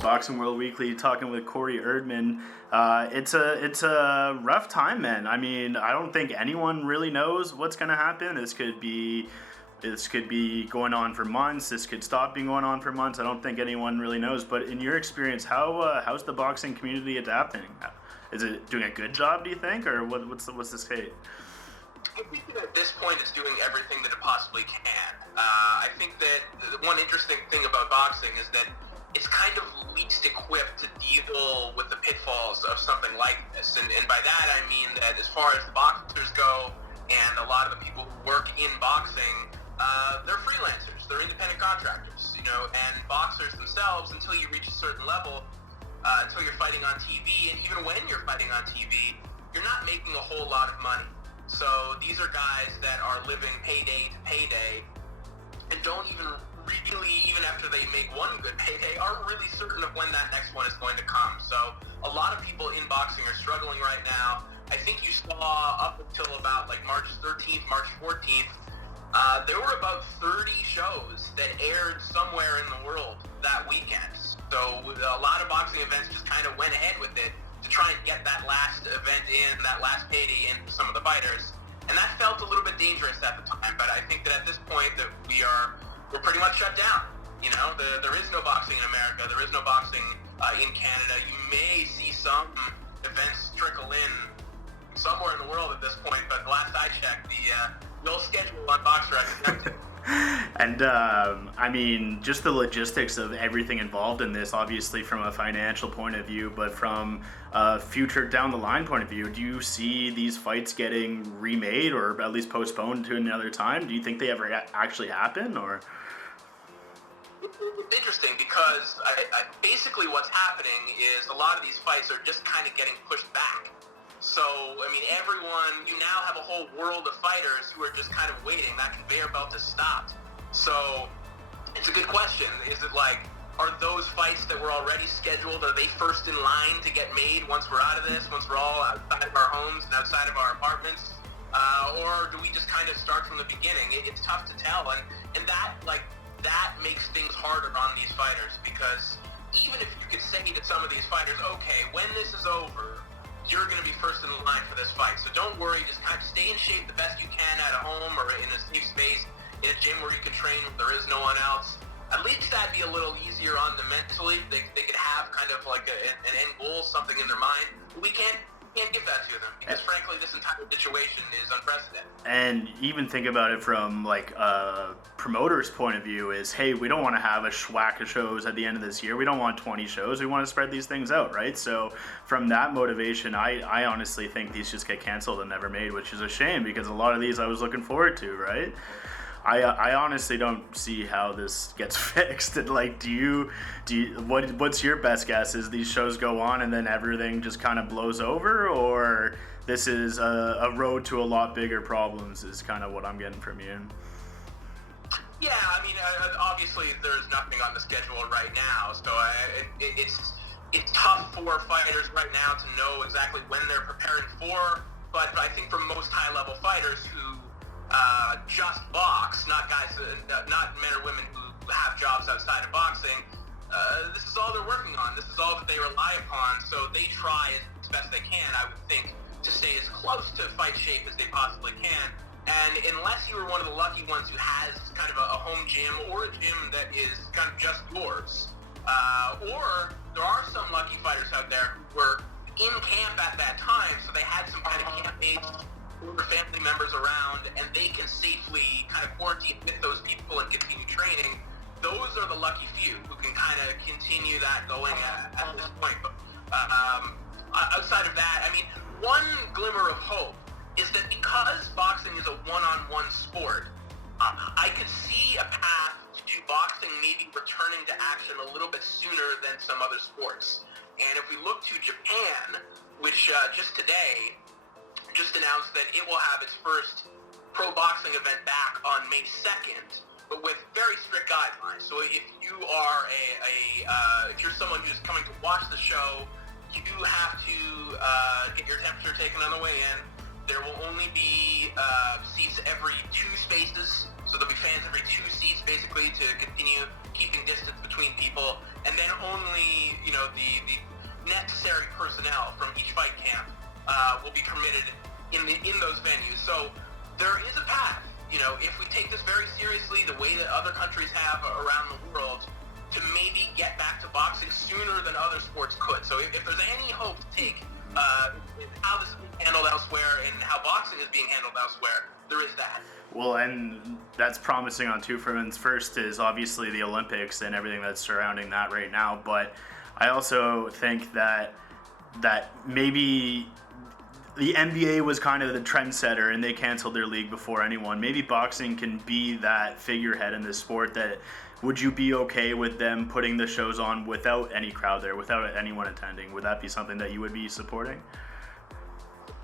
Boxing World Weekly, talking with Corey Erdman. It's a rough time, man. I mean, I don't think anyone really knows what's going to happen. This could be going on for months. This could stop being going on for months. I don't think anyone really knows. But in your experience, how's the boxing community adapting? Is it doing a good job, do you think, or what's the state? I think that at this point it's doing everything that it possibly can. I think that the one interesting thing about boxing is that it's kind of least equipped to deal with the pitfalls of something like this. And by that I mean that as far as the boxers go, and a lot of the people who work in boxing, they're freelancers, they're independent contractors, and boxers themselves, until you reach a certain level, until you're fighting on TV, and even when you're fighting on TV, you're not making a whole lot of money. So these are guys that are living payday to payday and don't even after they make one good payday, aren't really certain of when that next one is going to come. So a lot of people in boxing are struggling right now. I think you saw up until about like March 13th, March 14th, there were about 30 shows that aired somewhere in the world that weekend. So a lot of boxing events just kind of went ahead with it to try and get that last event in, that last payday in for some of the fighters. And that felt a little bit dangerous at the time, but I think that at this point that we're pretty much shut down. There is no boxing in America, there is no boxing in Canada. You may see some events trickle in somewhere in the world at this point, but last I checked, the old schedule on BoxRec is empty. And I mean, just the logistics of everything involved in this, obviously from a financial point of view, but from a future down the line point of view, do you see these fights getting remade or at least postponed to another time? Do you think they ever actually happen, or? It's interesting because basically what's happening is a lot of these fights are just kind of getting pushed back. So, I mean, you now have a whole world of fighters who are just kind of waiting. That conveyor belt has stopped. So, it's a good question. Is it like, are those fights that were already scheduled, are they first in line to get made once we're out of this, once we're all outside of our homes and outside of our apartments? Or do we just kind of start from the beginning? It's tough to tell. And that makes things harder on these fighters, because even if you could say to some of these fighters, okay, when this is over, you're going to be first in line for this fight. So don't worry, just kind of stay in shape the best you can at home or in a safe space, in a gym where you can train when there is no one else. At least that'd be a little easier on them mentally. They could have kind of like an end goal, something in their mind. We can't give that to them because frankly this entire situation is unprecedented. And even think about it from like a promoter's point of view is, hey, we don't want to have a schwack of shows at the end of this year. We don't want 20 shows. We want to spread these things out, right? So from that motivation, I honestly think these just get canceled and never made, which is a shame because a lot of these I was looking forward to, right? I honestly don't see how this gets fixed. And like, what's your best guess? Is these shows go on and then everything just kind of blows over, or this is a road to a lot bigger problems? Is kind of what I'm getting from you. Yeah, I mean, obviously there's nothing on the schedule right now, so it's tough for fighters right now to know exactly when they're preparing for. But I think for most high-level fighters who just box, not men or women who have jobs outside of boxing, this is all they're working on. This is all that they rely upon. So they try as best they can, I would think, to stay as close to fight shape as they possibly can. And unless you were one of the lucky ones who has kind of a home gym or a gym that is kind of just yours, or there are some lucky fighters out there who were in camp at that time, so they had some kind of camp mates or family members around, and they can safely kind of quarantine with those people and continue training. Those are the lucky few who can kind of continue that going at this point. But outside of that, I mean, one glimmer of hope is that because boxing is a one-on-one sport, I could see a path to boxing maybe returning to action a little bit sooner than some other sports. And if we look to Japan, which just today just announced that it will have its first pro boxing event back on May 2nd, but with very strict guidelines. So if you are if you're someone who's coming to watch the show, you do have to get your temperature taken on the way in. There will only be seats every 2 spaces, so there'll be fans every 2 seats, basically, to continue keeping distance between people. And then only, the necessary personnel from each fight camp will be permitted in those venues. So there is a path, if we take this very seriously, the way that other countries have around the world, to maybe get back to boxing sooner than other sports could. So if there's any hope to take how this is being handled elsewhere and how boxing is being handled elsewhere, there is that. Well, and that's promising on 2 fronts. First is obviously the Olympics and everything that's surrounding that right now, but I also think that maybe the NBA was kind of the trendsetter and they canceled their league before anyone. Maybe boxing can be that figurehead in this sport. That would you be okay with them putting the shows on without any crowd there, without anyone attending? Would that be something that you would be supporting?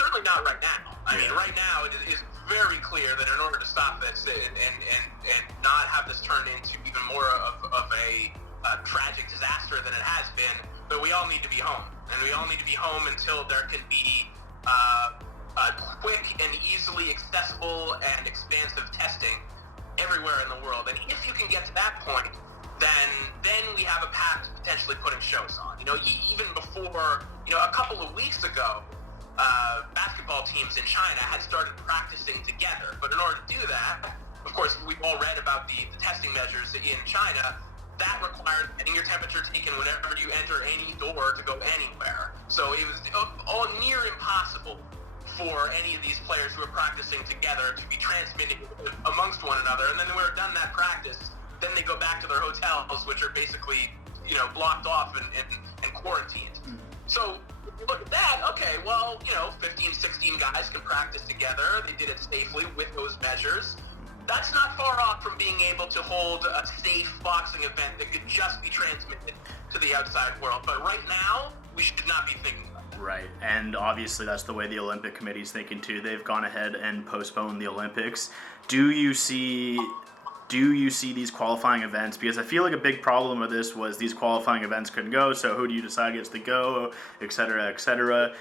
Certainly not right now. I mean, right now it is very clear that in order to stop this and not have this turn into even more of a tragic disaster than it has been, that we all need to be home. And we all need to be home until there can be quick and easily accessible and expansive testing everywhere in the world. And if you can get to that point, then we have a path to potentially putting shows on. Even before, a couple of weeks ago, basketball teams in China had started practicing together. But in order to do that, of course, we've all read about the testing measures in China. That required getting your temperature taken whenever you enter any door to go anywhere. So it was all near impossible for any of these players who are practicing together to be transmitted amongst one another. And then when we're done that practice, then they go back to their hotels, which are basically, blocked off and quarantined. So if you look at that, okay, well, 15, 16 guys can practice together. They did it safely with those measures. That's not far off from being able to hold a safe boxing event that could just be transmitted to the outside world. But right now, we should not be thinking about that. Right, and obviously that's the way the Olympic Committee's thinking too. They've gone ahead and postponed the Olympics. Do you see these qualifying events? Because I feel like a big problem with this was these qualifying events couldn't go, so who do you decide gets to go, et cetera, et cetera.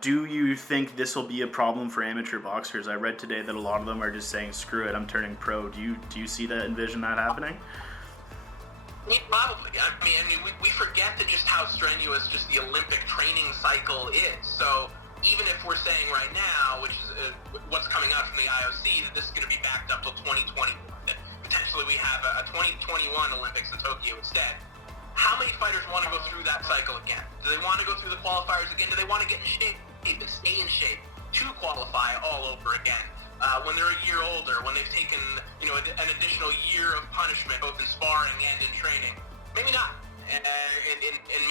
Do you think this will be a problem for amateur boxers? I read today that a lot of them are just saying, screw it, I'm turning pro. Do you see that, envision that happening? Probably. I mean, we forget just how strenuous just the Olympic training cycle is. So even if we're saying right now, which is what's coming out from the IOC, that this is going to be backed up till 2021, that potentially we have a 2021 Olympics in Tokyo instead. How many fighters want to go through that cycle again? Do they want to go through the qualifiers again? Do they want to get in shape and stay in shape to qualify all over again? When they're a year older, when they've taken an additional year of punishment, both in sparring and in training, maybe not, and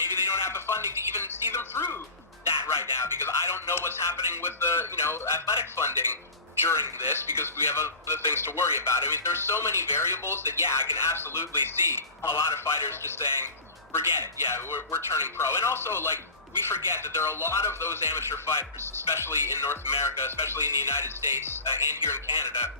maybe they don't have the funding to even see them through that right now, because I don't know what's happening with the athletic funding during this, because we have other things to worry about. I mean, there's so many variables that I can absolutely see a lot of fighters just saying, forget it, we're turning pro. And also, we forget that there are a lot of those amateur fighters, especially in North America, especially in the United States and here in Canada,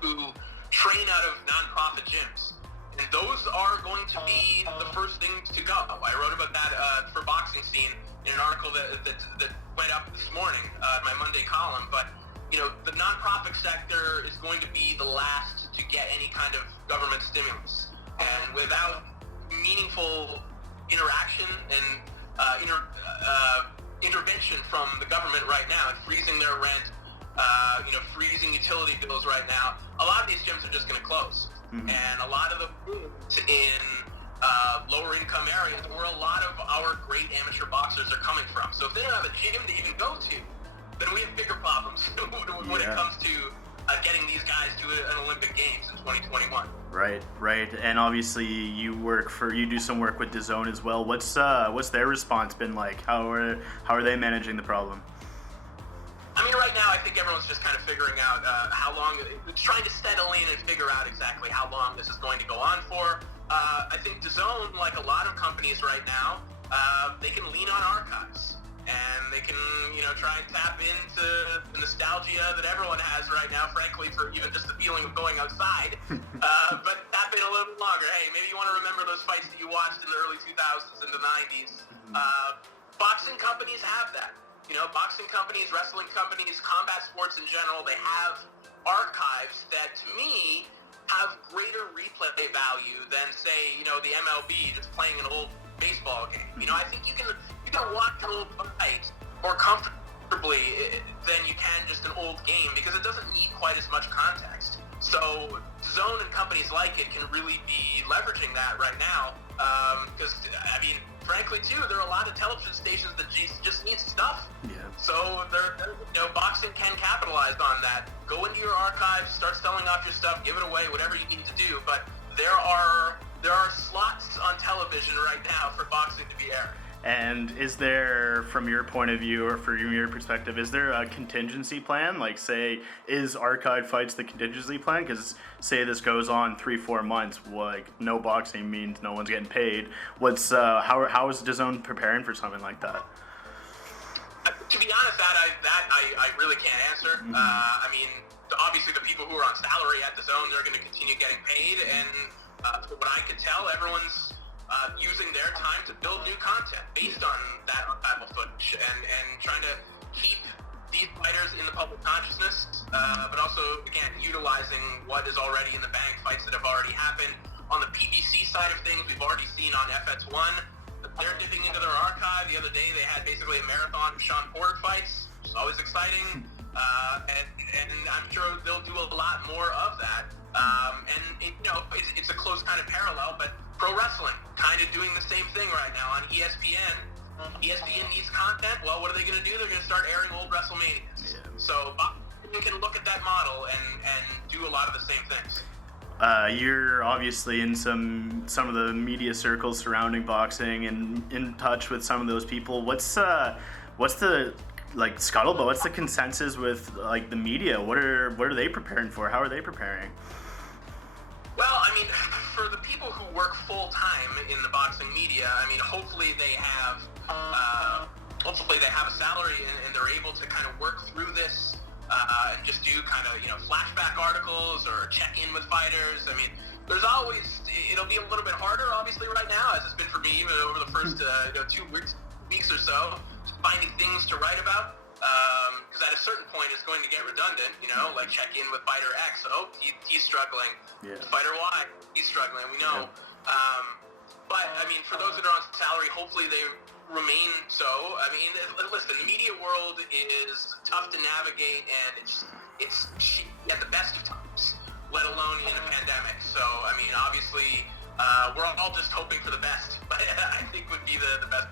who train out of non-profit gyms. And those are going to be the first things to go. I wrote about that for BoxingScene in an article that went up this morning, my Monday column. But, the non-profit sector is going to be the last to get any kind of government stimulus. And without meaningful interaction and intervention from the government right now, and freezing their rent, freezing utility bills right now, a lot of these gyms are just going to close. Mm-hmm. And a lot of the rooms in lower income areas where a lot of our great amateur boxers are coming from. So if they don't have a gym to even go to, then we have bigger problems when it comes to getting these guys to an Olympic Games in 2021. Right. And obviously you do some work with DAZN as well. What's their response been like? How are they managing the problem? I mean, right now I think everyone's just kind of figuring out how long, trying to settle in and figure out exactly how long this is going to go on for. I think DAZN, like a lot of companies right now, they can lean on archives. And they can, try and tap into the nostalgia that everyone has right now, frankly, for even just the feeling of going outside. But tap in a little bit longer. Hey, maybe you want to remember those fights that you watched in the early 2000s and the 90s. Boxing companies have that. boxing companies, wrestling companies, combat sports in general, they have archives that, to me, have greater replay value than, say, the MLB just playing an old baseball game. I think you can watch an old fight more comfortably than you can just an old game because it doesn't need quite as much context. So DAZN and companies like it can really be leveraging that right now because, frankly, too, there are a lot of television stations that just need stuff. Yeah. So boxing can capitalize on that. Go into your archives, start selling off your stuff, give it away, whatever you need to do. But there are slots on television right now for boxing to be aired. And is there, from your point of view or from your perspective, is there a contingency plan? Like, say, is archive fights the contingency plan? Because say this goes on 3-4 months, no boxing means no one's getting paid. How is DAZN preparing for something like that? To be honest, I really can't answer. Mm-hmm. Obviously the people who are on salary at DAZN, they're going to continue getting paid, and from what I could tell, everyone's using their time to build new content based on that archival footage and trying to keep these fighters in the public consciousness, but also, again, utilizing what is already in the bank, fights that have already happened. On the PBC side of things, we've already seen on FX1, they're dipping into their archive. The other day, they had basically a marathon of Sean Porter fights, which is always exciting, and I'm sure they'll do a lot more of that. It's a close kind of parallel, but pro wrestling kind of doing the same thing right now on ESPN. ESPN needs content. Well, what are they going to do? They're going to start airing old WrestleManias. Yeah. So you can look at that model and do a lot of the same things. You're obviously in some of the media circles surrounding boxing and in touch with some of those people. What's the scuttlebutt? What's the consensus with the media? What are they preparing for? How are they preparing? Well, for the people who work full time in the boxing media, hopefully they have a salary and they're able to kind of work through this and just do kind of flashback articles or check in with fighters. There's always it'll be a little bit harder, obviously, right now, as it's been for me even over the first 2 weeks or so, finding things to write about. Because at a certain point it's going to get redundant, like check in with fighter X. Oh, he's struggling. Yeah. Fighter Y, he's struggling. We know. Yeah. But for those that are on salary, hopefully they remain so. Listen, the media world is tough to navigate, and it's at the best of times, let alone in a pandemic. So obviously, we're all just hoping for the best. But I think would be the best.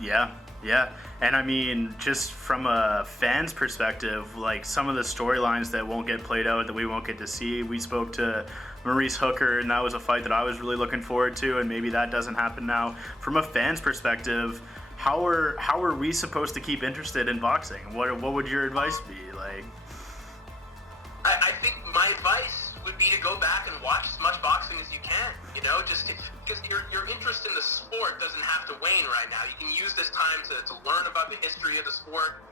Yeah, and just from a fan's perspective, some of the storylines that won't get played out, that we won't get to see. We spoke to Maurice Hooker, and that was a fight that I was really looking forward to, and maybe that doesn't happen now. From a fan's perspective, how are we supposed to keep interested in boxing? What would your advice be? I think my advice would be to go back and watch as much boxing as you can, just because your interest in the sport doesn't have to wane right now. You can use this time to learn about the history of the sport.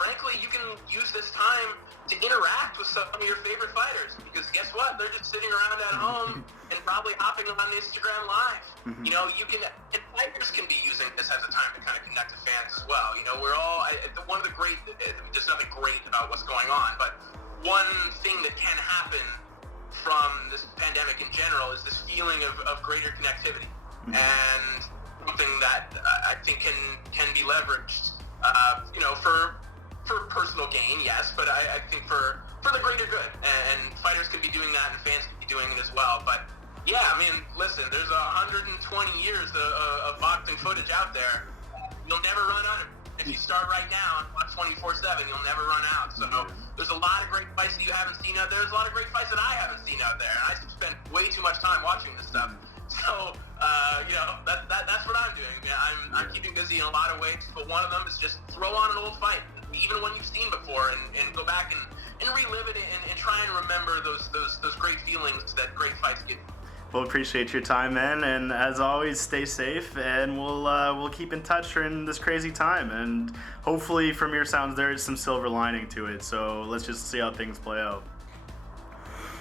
Frankly, you can use this time to interact with some of your favorite fighters, because guess what? They're just sitting around at home and probably hopping on Instagram Live. Mm-hmm. And fighters can be using this as a time to kind of connect to fans as well. We're all, one of the great, there's nothing great about what's going on, but one thing that can happen from this pandemic in general is this feeling of greater connectivity, and something that I think can be leveraged, for personal gain, yes, but I think for the greater good, and fighters could be doing that, and fans could be doing it as well. But yeah, listen, there's 120 years of boxing footage out there. You'll never run out of it. If you start right now and watch 24/7, you'll never run out. So there's a lot of great fights that you haven't seen out there. There's a lot of great fights that I haven't seen out there. I spend way too much time watching this stuff. So, that's what I'm doing. I'm keeping busy in a lot of ways, but one of them is just throw on an old fight, even one you've seen before, and go back and relive it and try and remember those great feelings that great fights give you. Well, appreciate your time, man, and as always, stay safe, and we'll keep in touch during this crazy time, and hopefully from your sounds there is some silver lining to it, so let's just see how things play out.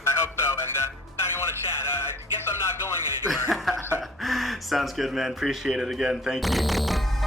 I hope so, and anytime you want to chat, I guess I'm not going anywhere. Sounds good, man. Appreciate it again. Thank you.